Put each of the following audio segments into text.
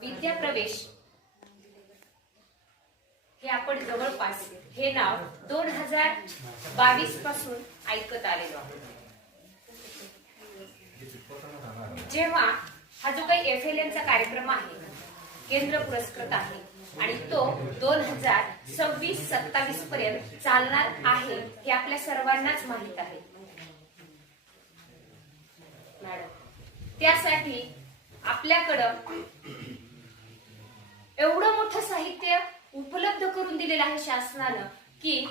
विद्या प्रवेश. हे आपण जवळपास हे नाव दोन हजार बावीसपासून ऐकत आलेलो आहोत. जेव्हा हा जो काही एफ एल एनचा कार्यक्रम आहे केंद्र पुरस्कृत आहे आणि तो दोन हजार सव्वीस सत्तावीस पर्यंत चालणार आहे हे आपल्या सर्वांनाच माहीत आहे. मॅडम त्यासाठी आपल्याकडं एवढं मोठं साहित्य उपलब्ध करून दिलेलं आहे शासनानं की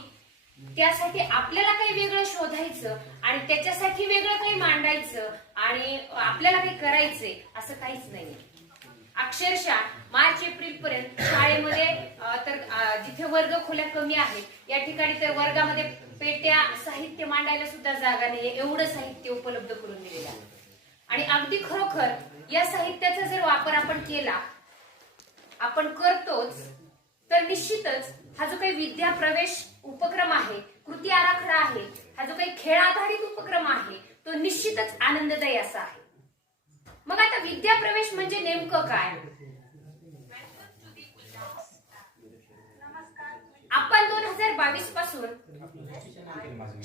त्यासाठी आपल्याला काही वेगळं शोधायचं आणि त्याच्यासाठी वेगळं काही मांडायचं आणि आपल्याला काही करायचंय असं काहीच नाही अक्षरशः मार्च एप्रिल पर्यंत शाळेमध्ये तर जिथे वर्ग खोल्या कमी आहेत या ठिकाणी तर वर्गामध्ये पेट्या साहित्य मांडायला सुद्धा जागा नाहीये एवढं साहित्य उपलब्ध करून दिलेलं आहे. आणि अगदी खरोखर या साहित्याचा जर वापर आपण केला आपण करतोच तर निश्चितच हा जो काही विद्या प्रवेश उपक्रम आहे कृती आराखडा आहे हा जो काही खेळ आधारित उपक्रम आहे तो निश्चितच आनंददायी असा आहे. मग आता विद्या प्रवेश म्हणजे नेमकं काय? आपण दोन हजार बावीसपासून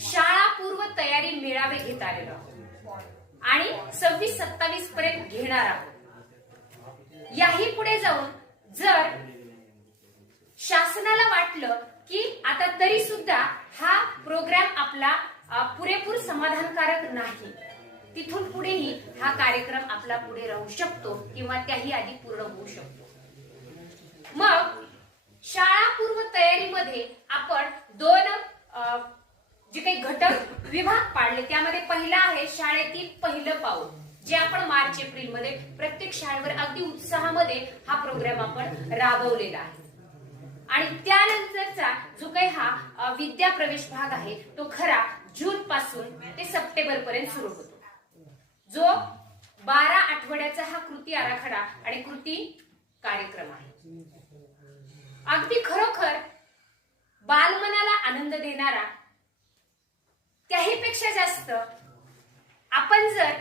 शाळा पूर्व तयारी मेळावे घेत आलेलो आहोत आणि सव्वीस सत्तावीस पर्यंत घेणार आहोत. याही पुढे जाऊन जर शासनाला वाटलं की आता तरी सुद्धा हा प्रोग्राम आपला पुरेपूर समाधानकारक नाही तिथून पुढेही हा कार्यक्रम आपला पुढे राहू शकतो किंवा त्याही आधी पूर्ण होऊ शकतो. मग शाळा पूर्व तयारीमध्ये आपण दोन जे काही घटक विभाग पाडले त्यामध्ये पहिला आहे शाळेतील पहिलं पाऊल. जे आपण मार्च एप्रिलमध्ये प्रत्येक शाळेवर अगदी उत्साहामध्ये हा प्रोग्राम आपण राबवलेला आहे. आणि त्यानंतरचा जो काही हा विद्या प्रवेश भाग आहे तो खरा जून पासून ते सप्टेंबर पर्यंत सुरू होतो. जो बारा आठवड्याचा हा कृती आराखडा आणि कृती कार्यक्रम आहे. अगदी खरोखर बालमनाला आनंद देणारा त्याही पेक्षा जास्त आपण जर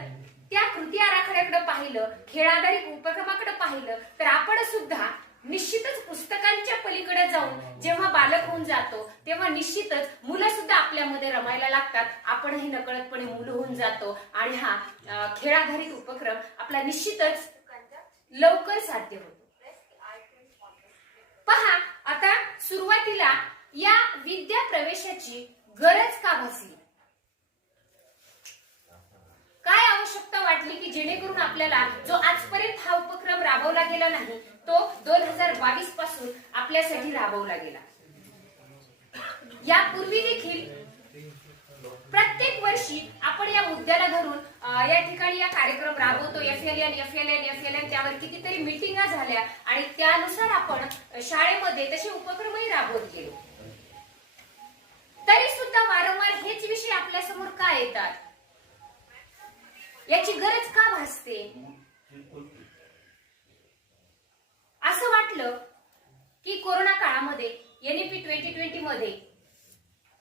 त्या कृती आराखड्याकडे पाहिलं खेळाधारित उपक्रमाकडे पाहिलं तर आपण सुद्धा निश्चितच पुस्तकांच्या पलीकडे जाऊन जेव्हा बालक होऊन जातो तेव्हा निश्चितच मुलं सुद्धा आपल्यामध्ये रमायला लागतात. आपणही नकळतपणे मुलं होऊन जातो. आणि हा खेळाधारित उपक्रम आपला निश्चितच लवकर साध्य होतो. पहा आता सुरुवातीला या विद्या प्रवेशाची गरज का भासली? काय आवश्यकता वाटली की जेणेकरून आपल्याला जो आजपर्यंत हा उपक्रम राबवला गेला नाही तो दोन हजार बावीसपासून आपल्यासाठी राबवला गेला. यापूर्वी देखील प्रत्येक वर्षी आपण या मुद्द्याला धरून या ठिकाणी या कार्यक्रम राबवतो. F L N F L N F L N त्यावर कितीतरी मिटिंगा झाल्या आणि त्यानुसार आपण शाळेमध्ये तसे उपक्रमही राबवत गेलो. तरी सुद्धा वारंवार हेच विषय आपल्यासमोर का येतात? याची गरज का भासते? असं वाटलं की कोरोना काळामध्ये एनईपी ट्वेंटी ट्वेंटी मध्ये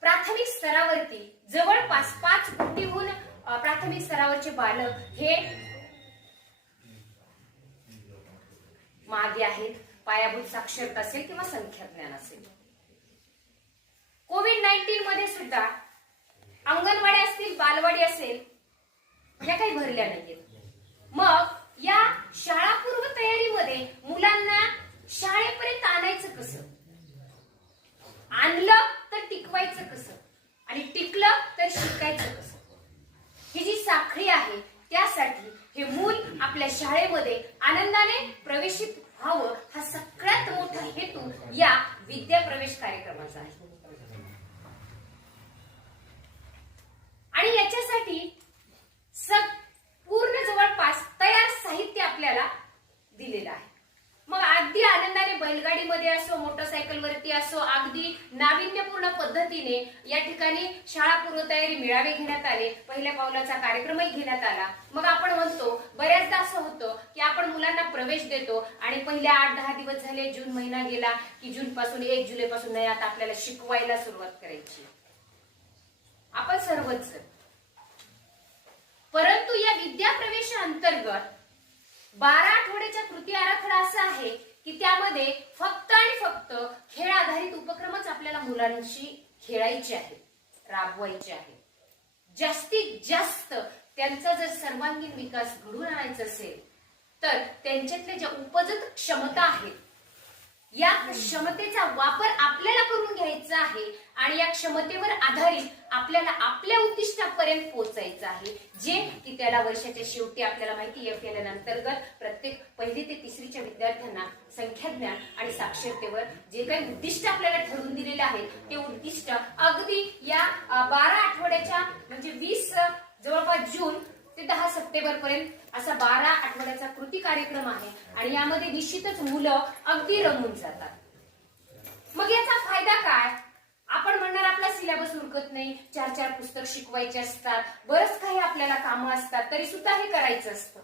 प्राथमिक स्तरावरती जवळपास पाच कोटीहून प्राथमिक स्तरावरचे बालक हे मागे आहेत. पायाभूत साक्षरता असेल किंवा संख्याज्ञान असेल. कोविड नाईन्टीन मध्ये सुद्धा अंगणवाडी असतील बालवाडी असेल या काही भरल्या नाहीयेत. मग या शाळापूर्व तयारीमध्ये मुलांना शाळेपर्यंत आणायचं कसं? आणलं तर टिकवायचं कसं? आणि टिकलं तर शिकायचं कसं? ही जी साखळी आहे त्यासाठी हे मूल आपल्या शाळेमध्ये आनंदाने प्रवेशित व्हावं हा सगळ्यात मोठा हेतू या विद्या प्रवेश कार्यक्रमाचा आहे. आणि याच्यासाठी सग पूर्ण जवळपास तयार साहित्य आपल्याला दिलेलं आहे. मग अगदी आनंदाने बैलगाडीमध्ये असो मोटरसायकलवरती असो अगदी नाविन्यपूर्ण पद्धतीने या ठिकाणी शाळा पूर्वतयारी मेळावे घेण्यात आले पहिल्या पावलाचा कार्यक्रमही घेण्यात आला. मग आपण म्हणतो बऱ्याचदा असं होतं की आपण मुलांना प्रवेश देतो आणि पहिल्या आठ दहा दिवस झाले जून महिना गेला की जून पासून एक जुलै पासून नाही आता आपल्याला शिकवायला सुरुवात करायची. आपण सर्वच परंतु या विद्या प्रवेशाअंतर्गत बारा आठवड्याच्या कृती आराखडा असा आहे की त्यामध्ये फक्त आणि फक्त खेळ आधारित उपक्रमच आपल्याला मुलांशी खेळायचे आहेत राबवायचे आहेत. जास्तीत जास्त त्यांचा जर सर्वांगीण विकास घडून आणायचा असेल तर त्यांच्यातल्या ज्या उपजत क्षमता आहेत या क्षमतेचा वापर आपल्याला करून घ्यायचा आहे आणि या क्षमतेवर आधारित आपल्याला आपल्या उद्दिष्टापर्यंत पोहोचायचं आहे. जे की त्याला वर्षाच्या शेवटी आपल्याला माहिती एफ एल अंतर्गत प्रत्येक पहिली ते तिसरीच्या विद्यार्थ्यांना संख्याज्ञान आणि साक्षरतेवर जे काही उद्दिष्ट आपल्याला ठरवून दिलेले आहे ते उद्दिष्ट अगदी या बारा आठवड्याच्या म्हणजे वीस जवळपास जून ते दहा सप्टेंबर पर्यंत असा बारा आठवड्याचा कृती कार्यक्रम आहे आणि यामध्ये निश्चितच मुलं अगदी रमून जातात. मग याचा फायदा काय? आपण म्हणणार आपला सिलेबस उरकत नाही चार चार पुस्तक शिकवायचे असतात बरंच काही आपल्याला कामं असतात तरी सुद्धा हे करायचं असतं.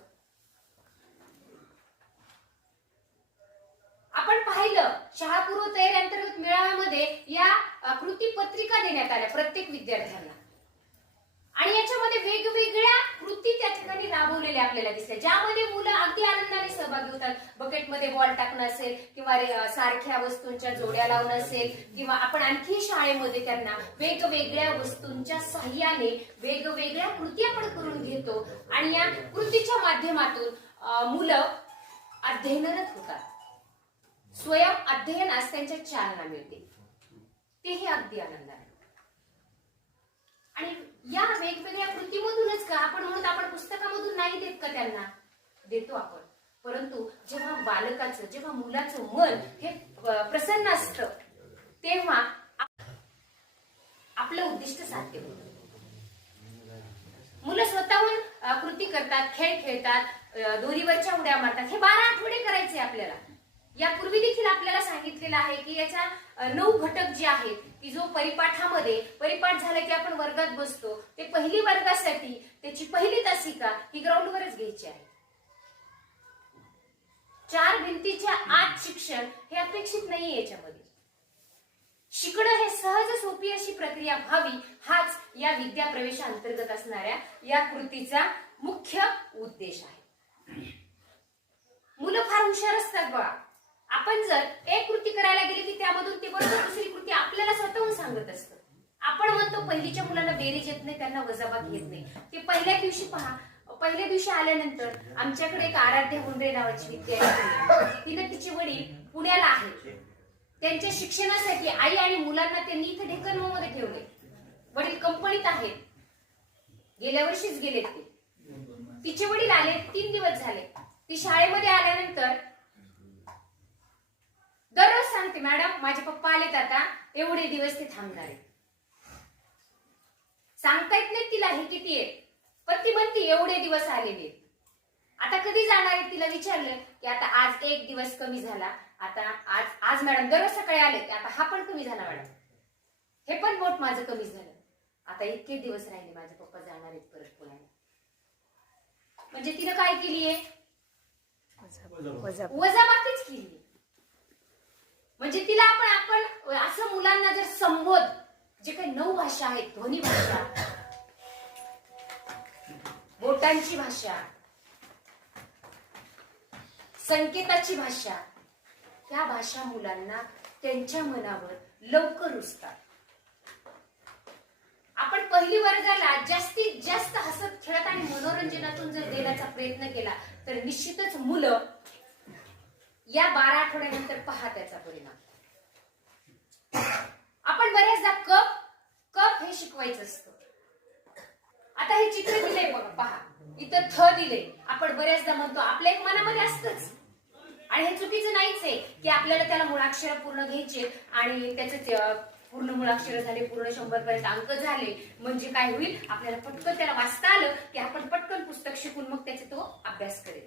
आपण पाहिलं शहापूर्व तयारी अंतर्गत मेळाव्यामध्ये या कृती पत्रिका देण्यात आल्या प्रत्येक विद्यार्थ्यांना. आणि याच्यामध्ये वेगवेगळ्या कृती त्या ठिकाणी राबवलेल्या आपल्याला दिसल्या ज्यामध्ये मुलं अगदी आनंदाने सहभागी होतात. बकेटमध्ये बॉल टाकणं असेल किंवा सारख्या वस्तूंच्या जोड्या लावणं असेल किंवा आपण आणखी शाळेमध्ये त्यांना वेगवेगळ्या वस्तूंच्या साह्याने वेगवेगळ्या कृती आपण करून घेतो. आणि या कृतीच्या माध्यमातून मुलं अध्ययनरत होतात. स्वयं अध्ययनास त्यांच्या चालना मिळते. तेही अगदी आनंदाने. आणि या वेगवेगळ्या कृतीमधूनच का? आपण म्हणत आपण पुस्तकामधून नाही देत का त्यांना? देतो आपण. परंतु जेव्हा बालकाचं जेव्हा मुलाचं मन हे प्रसन्न असतं तेव्हा आपलं उद्दिष्ट साध्य होतं. मुलं स्वतःहून कृती करतात खेळ खेळतात दोरीवरच्या उड्या मारतात. हे बारा आठवडे करायचे आपल्याला. यापूर्वी देखील आपल्याला सांगितलेलं आहे की याच्या नऊ घटक जे आहेत की जो परिपाठामध्ये परिपाठ झाला की आपण वर्गात बसतो ते पहिली वर्गासाठी त्याची पहिली तासिका ही ग्राउंडवरच घ्यायची आहे. चार भिंतीच्या आत शिक्षण हे अपेक्षित नाहीये याच्यामध्ये. शिकणं हे सहज सोपी अशी प्रक्रिया व्हावी हाच या विद्या प्रवेशांतर्गत असणाऱ्या या कृतीचा मुख्य उद्देश आहे. मुलं फार हुशार असतात बघा आपण जर एक कृती करायला गेली की त्यामधून ते बरोबर दुसरी कृती आपल्याला स्वतःहून सांगत असतं. आपण म्हणतो पहिलीच्या मुलांना बेरीज येत नाही त्यांना वजाबात येत नाही. ते पहिल्या दिवशी पहा पहिल्या दिवशी आल्यानंतर आमच्याकडे एक आराध्य हुंडे नावाची विद्यार्थी तिनं तिचे वडील पुण्याला आहेत. त्यांच्या शिक्षणासाठी आई आणि मुलांना त्यांनी इथे ढेकनमध्ये ठेवले वडील कंपनीत आहेत. गेल्या वर्षीच गेले ते. तिचे वडील आले तीन दिवस झाले. ती शाळेमध्ये आल्यानंतर दररोज सांगते मॅडम माझे पप्पा आलेत आता एवढे दिवस ते थांबणार. आहेत सांगता येत नाही तिला हे किती आहे पण ती म्हणते एवढे दिवस आलेले आहेत. आता कधी जाणार आहे तिला विचारलं की आता आज एक दिवस कमी झाला आता आज आज मॅडम दररोज सकाळी आले की आता हा पण कमी झाला मॅडम. हे पण बोट माझं कमी झालं. आता इतके दिवस राहिले माझे पप्पा जाणार आहेत परत पुण्याला. म्हणजे तिनं काय केलीये? वजाबाकीच केली म्हणजे तिला आपण आपण असं मुलांना जर संबोध जे काही नऊ भाषा आहेत ध्वनी भाषा बोटांची भाषा संकेताची भाषा त्या भाषा मुलांना त्यांच्या मनावर लवकर रुजतात. आपण पहिली वर्गाला जास्तीत जास्त हसत खेळत आणि मनोरंजनातून जर देण्याचा प्रयत्न केला तर निश्चितच मुलं या बारा आठवड्यानंतर पहा त्याचा परिणाम. आपण बऱ्याचदा कप कप हे शिकवायचं असतं. आता हे चित्र दिलंय बघा पहा. इथं थ दिले आपण बऱ्याचदा म्हणतो आपल्या एक मनामध्ये असतच. आणि हे चुकीचं नाहीच आहे की आपल्याला त्याला मुळाक्षर पूर्ण घ्यायचे आणि त्याचे पूर्ण मुळाक्षर झाले पूर्ण शंभर पर्यंत अंक झाले म्हणजे काय होईल? आपल्याला पटकन त्याला वाचता आलं की आपण पटकन पुस्तक शिकून मग त्याचे तो अभ्यास करेल.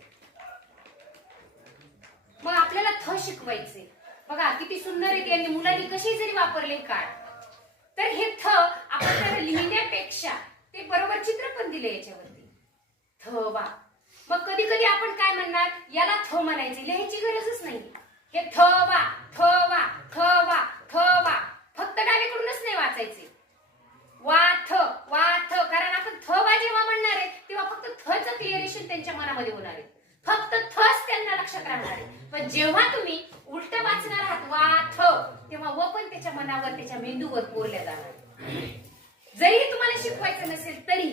मग आपल्याला थ शिकवायचे. बघा किती सुंदर आहे त्यांनी मुलांनी कशी जरी वापरले काय तर हे थ आपण त्याला लिहिण्यापेक्षा ते बरोबर चित्र पण दिले याच्यावरती. थ वा. मग कधी कधी आपण काय म्हणणार? याला थ म्हणायचे. लिहायची गरजच नाही. हे थ वा थ वा थ वा थ वा. फक्त डावीकडूनच नाही वाचायचे. वा थ वा थ. कारण आपण थ वा जेव्हा म्हणणार आहे तेव्हा फक्त थचं क्लिअरेशन त्यांच्या मनामध्ये होणार आहे. फक्त थस त्यांना लक्षात राहणार आहे. पण जेव्हा तुम्ही उलट वाचणार आहात वा थ तेव्हा व पण त्याच्या मनावर त्याच्या मेंदूवर कोरल्या जाणार जरी तुम्हाला शिकवायचं नसेल तरी.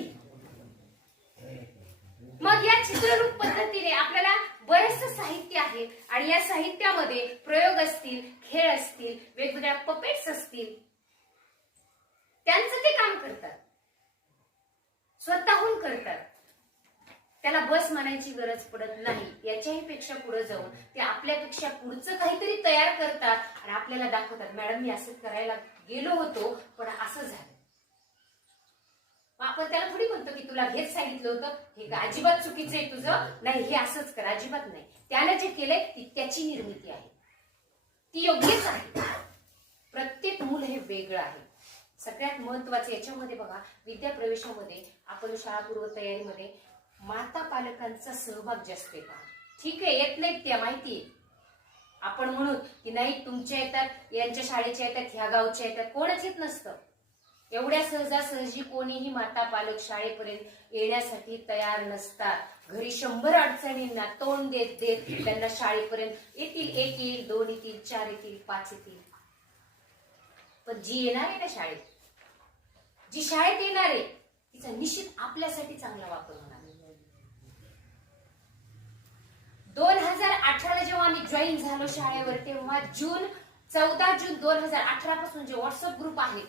मग या चित्ररूप पद्धतीने आपल्याला बरेचसं साहित्य आहे आणि या साहित्यामध्ये प्रयोग असतील खेळ असतील वेगवेगळ्या पपेट्स असतील. त्यांचं ते काम करतात. स्वतःहून करतात. त्याला बस म्हणायची गरज पडत नाही. याच्याही पेक्षा पुढे जाऊन ते आपल्यापेक्षा पुढचं काहीतरी तयार करतात आणि आपल्याला दाखवतात मॅडम मी असं करायला गेलो होतो पण असं झालं. आपण त्याला थोडी म्हणतो की तुला हेच सांगितलं होतं हे अजिबात चुकीचं आहे तुझं? नाही हे असंच कर अजिबात नाही. त्याने जे केलंय ती त्याची निर्मिती आहे. ती योग्यच आहे. प्रत्येक मूल हे वेगळं आहे. सगळ्यात महत्वाचं याच्यामध्ये बघा विद्या प्रवेशामध्ये आपण शाळापूर्व तयारीमध्ये माता पालकांचा सहभाग जास्त आहे पहा ठीक आहे येत नाहीत त्या माहिती आपण म्हणू की नाही तुमच्या येतात यांच्या शाळेच्या येतात ह्या गावच्या येतात कोणच येत नसतं. एवढ्या सहजासहजी कोणीही माता पालक शाळेपर्यंत येण्यासाठी तयार नसतात. घरी शंभर अडचणींना तोंड देत देत त्यांना शाळेपर्यंत येतील एक येईल दोन येतील चार येतील पाच येतील. पण जी येणार आहे ना शाळेत जी शाळेत येणार आहे तिचा निश्चित आपल्यासाठी चांगला वापर होणार दोन हजार अठराला जेव्हा आम्ही जॉईन झालो शाळेवर तेव्हा जून चौदा जून दोन हजार अठरा पासून जे व्हॉट्सअप ग्रुप आहे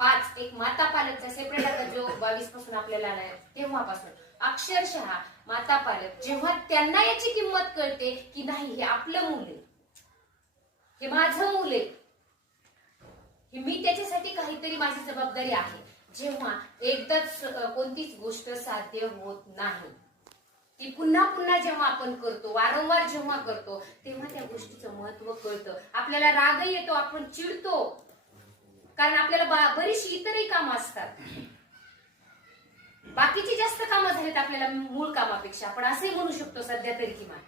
पाच एक माता पालकचा सेपरेट आता जो बावीसपासून आपल्याला आलाय तेव्हापासून. अक्षरशः माता पालक जेव्हा त्यांना याची किंमत कळते की नाही हे आपलं मुलं आहे. हे माझं मुलं आहे. हे मी त्याच्यासाठी काहीतरी माझी जबाबदारी आहे. जेव्हा एकदाच कोणतीच गोष्ट साध्य होत नाही. ती पुन्हा पुन्हा जेव्हा आपण करतो वारंवार जेव्हा करतो तेव्हा त्या गोष्टीचं महत्त्व कळतं. आपल्याला रागही येतो आपण चिडतो. कारण आपल्याला बरीचशी इतरही कामं असतात. बाकीची जास्त कामं झालीत आपल्याला मूळ कामापेक्षा. आपण असंही म्हणू शकतो सध्या तरी किमान.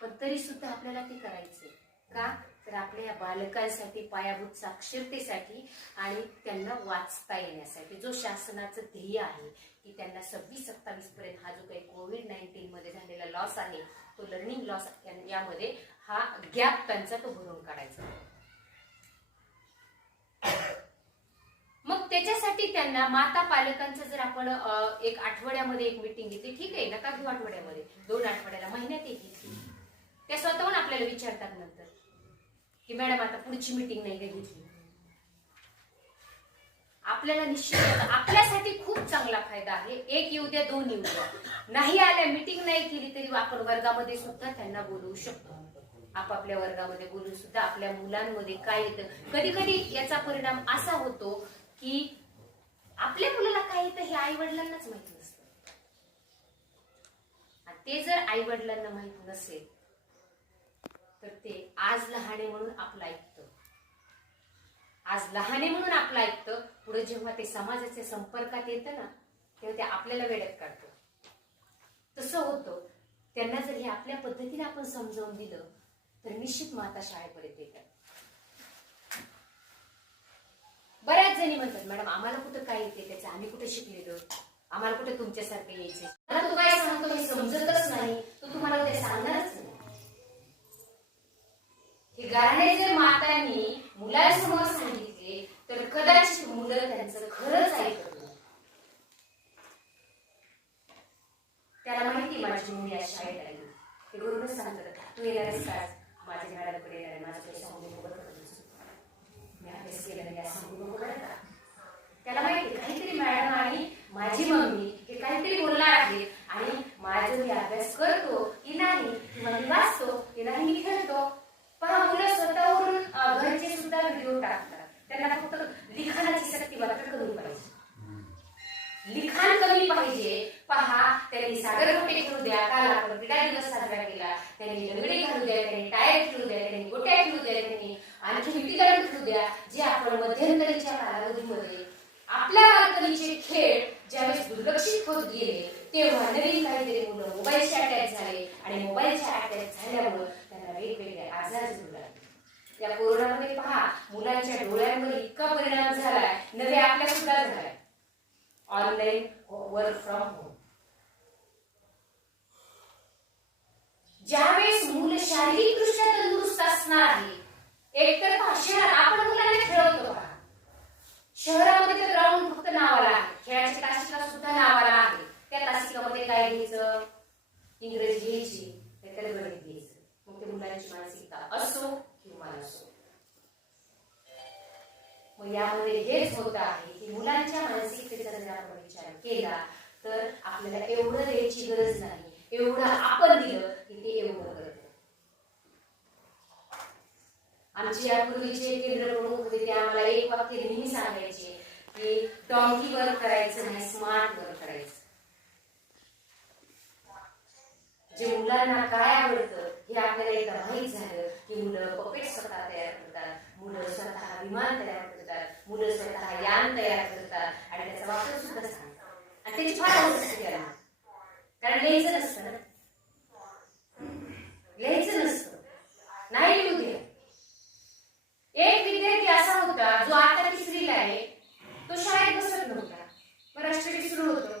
पण तरी सुद्धा आपल्याला ते करायचे का तर आपल्या या बालकांसाठी पायाभूत साक्षरतेसाठी आणि त्यांना वाचता येण्यासाठी जो शासनाचं ध्येय आहे की त्यांना सव्वीस सत्तावीस पर्यंत हा जो काही कोविड नाईन्टीन मध्ये झालेला लॉस आहे तो लर्निंग लॉस यामध्ये हा गॅप त्यांचा तो भरून काढायचा. मग त्याच्यासाठी त्यांना माता पालकांचं जर आपण एक आठवड्यामध्ये एक मिटिंग घेतली ठीक आहे नका घेऊ आठवड्यामध्ये दोन आठवड्याला महिन्यात एक घेतली. त्या स्वतःहून आपल्याला विचारतात नंतर. की मॅडम आता पुढची मीटिंग नाही का घेतली? आपल्याला निश्चित आपल्यासाठी खूप चांगला फायदा आहे. एक येऊ द्या दोन येऊ द्या. नाही आल्या मीटिंग नाही केली तरी आपण वर्गामध्ये सुद्धा त्यांना बोलवू शकतो. आपापल्या वर्गामध्ये बोलून सुद्धा आपल्या मुलांमध्ये काय येतं? कधी कधी याचा परिणाम असा होतो की आपल्या मुलाला काय येतं हे आई वडिलांनाच माहिती नसतं. ते जर आई वडिलांना माहीत नसेल तर ते आज लहाने म्हणून आपलं ऐकतं. आज लहाने म्हणून आपलं ऐकतं. पुढे जेव्हा ते समाजाच्या संपर्कात येतं ना तेव्हा ते आपल्याला वेळेत काढतं. तसं होतं. त्यांना जर हे आपल्या पद्धतीने आपण समजावून दिलं तर निश्चित माता शाळेपर्यंत येतात. बऱ्याच जणी म्हणतात मॅडम आम्हाला कुठं काय येते त्याचं? आम्ही कुठे शिकलेलो? आम्हाला कुठे तुमच्यासारखं यायचे मला तू काय सांगतो? मी समजतच नाही. तो तुम्हाला ते सांगणारच नाही. हे गाणे जर मातांनी मुलांसमोर सांगितले तर कदाचित मुलं त्यांचं खरंच ऐकत नाही त्याला माहिती माझी मुली आज शाळेत आली. हे बरोबर सांगतात तू येणार का आज? माझ्या मॅडमकडे येणार माझ्या माझं काही सांगू नको मी अभ्यास केला नाही आज सांगू नको का त्याला माहिती काहीतरी मॅडम आणि माझी मम्मी हे काहीतरी बोलणार आहे आणि माझं मी अभ्यास करतो की नाही किंवा मी वाचतो की नाही मी खेळतो पहा मुलं स्वतःवरून अं, घरचे सुद्धा व्हिडिओ टाकतात त्यांना फक्त लिखाणाची शक्ती मात्र कमी पाहिजे लिखाण कमी पाहिजे पहा त्यांनी सागर गोटे खेळू द्या काल आपण क्रीडा दिवस साजरा केला त्यांनी लंगडी घालू द्या त्यांनी टायर खेळू द्या त्यांनी गोट्या खेळू द्या त्यांनी आणखी विटीदांड खेळू द्या जे आपण मध्यंतरीच्या कालावधीमध्ये आपल्या बालपणीचे खेळ ज्यावेळेस दुर्लक्षित होत गेले तेव्हा नवीन काहीतरी मुलं मोबाईलचे अटॅच झाले आणि मोबाईलच्या अटॅच झाल्यामुळे त्यांना वेगवेगळे आजार जडू लागले या कोरोनामध्ये पहा मुलांच्या डोळ्यांवर इतका परिणाम झालाय. नवे आपल्या सुद्धा झालाय. ऑनलाईन वर्क फ्रॉम होम ज्यावेळेस मूल शारीरिकदृष्ट्या तंदुरुस्त असणार आहे एकतर पहा, शहर आपण मुलांना खेळवतो पहा. शहरामध्ये तर ग्राउंड फक्त नावाला आहे. खेळाच्या तासिका सुद्धा नावाला आहे. त्या तासिकामध्ये काय घ्यायचं? इंग्रजी घ्यायची त्याच्यात गणित घ्यायचं. मग ते मुलांची मानसिकता असो तुम्हाला नसो मग यामध्ये हेच होत आहे की मुलांच्या मानसिकतेचा जर आपण विचार केला तर आपल्याला एवढं द्यायची गरज नाही. एवढं आपण दिलं की ते एवढं करत आमचे यापूर्वीचे केंद्र प्रमुख होते ते आम्हाला एक वाक्य नेहमी सांगायचे की डॉंकी वर्क करायचं नाही स्मार्ट वर्क करायचं. जे मुलांना काय आवडतं हे आपल्याला एकदा माहीत झालं की मुलं पपेट स्वतः तयार करतात मुलं स्वतः विमान तयार करतात मुलं स्वतः यान तयार करतात आणि त्याचा वापर सुद्धा सांगतात. आणि त्याची फार आवड असते त्याला कारण लिहायचं नसतं ना. लिहायचं नसतं. नाही लिहू द्या एक विद्यार्थी असा होता जो आता तिसरीला आहे तो शाळेत बसत नव्हता मग राष्ट्रगीत सुरू होतो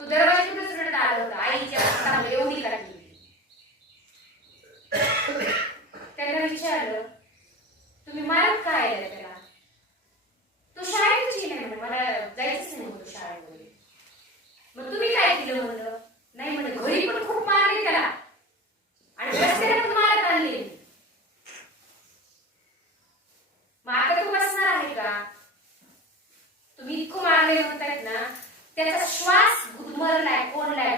तो दरवाजातूनच रडत आला होता आईच्या हातामध्ये एवढी लागली त्यांना विचारलं तुम्ही मारत काय आहे त्याला तो शाळेतच नाही म्हणे मला जायचंच नाही होतं शाळेमध्ये मग तुम्ही काय केलं म्हणलं नाही म्हणे घरी पण खूप मारले त्याला आणि रस्त्याला पण मारत आणले मग आता तो बसणार आहे का तुम्ही इतकं मारले म्हणतायत ना त्याचा श्वास गुदमरलाय कोणलाय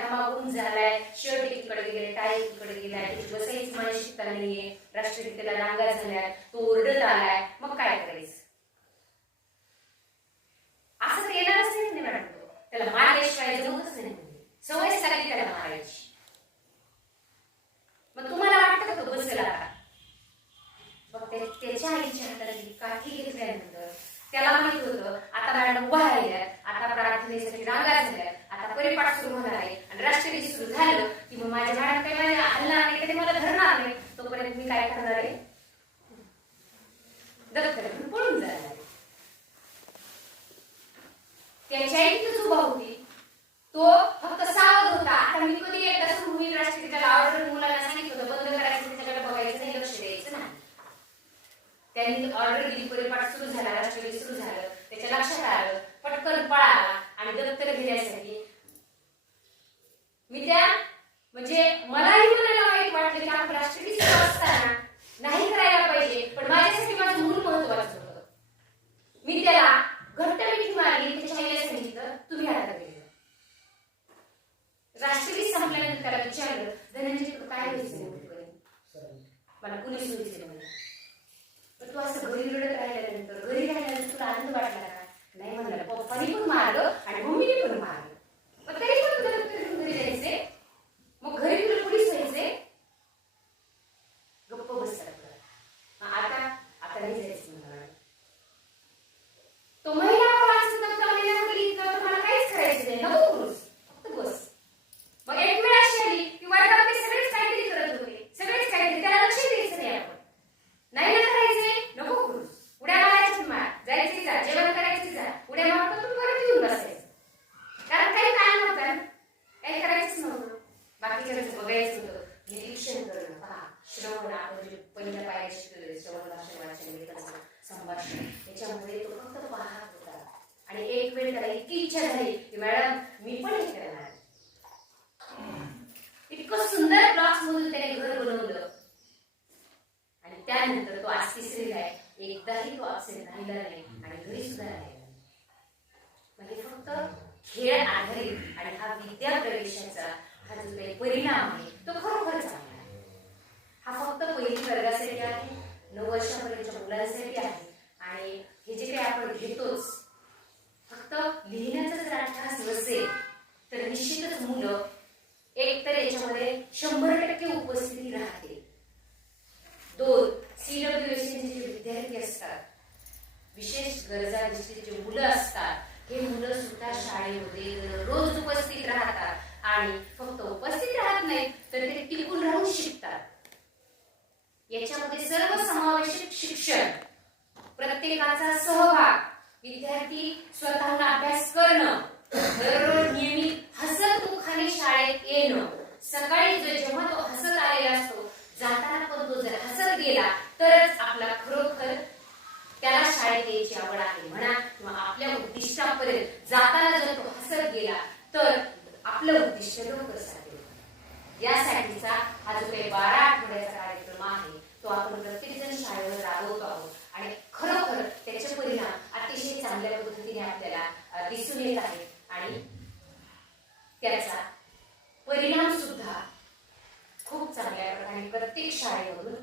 घामागून झालाय शर्ट इकडे गेले टाय इकडे गेलाय त्याची मला शिकता नाहीये राष्ट्रगीतेला रांगा झाल्या तो ओरडत आलाय मग काय करायचं? असं तर येणारच नाही म्हणजे मॅडम त्याला मारल्याशिवाय जमतच नाही म्हणजे. सवयच लागली त्याला मारायची. मग तुम्हाला वाटतं का तो बसला? आता मग त्याच्या आईच्या हाताला काठी घेतल्यानंतर त्याला माहीत होतं आता मॅडम उभा राहिल्या आता प्रार्थनेसाठी रांगा झाल्या आता परिपाठ सुरू होणार आहे आणि राष्ट्रगीत सुरू झालं की मग माझ्या मॅडम काही माझ्या हलणार नाही ते मला धरणार नाही तोपर्यंत मी काय करणार आहे? दप्तर घेऊन पळून जाणार आहे. त्याची आई तिथंच उभा होती तो फक्त सावध होता आता मी कधी एकदा सुरू होईल राष्ट्रगीताला ऑर्डर मुलांना सांगितलं होतं बंद करायचं त्याच्याकडे बघायचं नाही लक्ष द्यायचं नाही त्यांनी ऑर्डर दिली परिपाठ सुरू झाला राष्ट्रगीत सुरू झालं त्याच्या लक्षात आलं पटकन पळाला आणि दप्तर घेण्यासाठी मी त्या म्हणजे मलाही म्हणायला वाईट वाटलं की आपण राष्ट्रगीत सुरू असताना नाही करायला पाहिजे पण माझ्यासाठी माझं मूल महत्वाचं होतं मी त्याला घट्ट मिठी मारली त्याच्या आईला सांगितलं तुम्ही आता गेले राष्ट्रगीत संपल्यानंतर त्याला विचारलं धनंजय तू काय व्हायचं मोठेपर्यंत मला पोलीस व्हायचं म्हणे पण तू असं घरी रडत राहिल्यानंतर घरी राहिल्यानंतर तुला आनंद वाटला का नाही म्हणलं पप्पानी पण मारलं आणि मम्मीने पण मारलं पण तरी पण तुला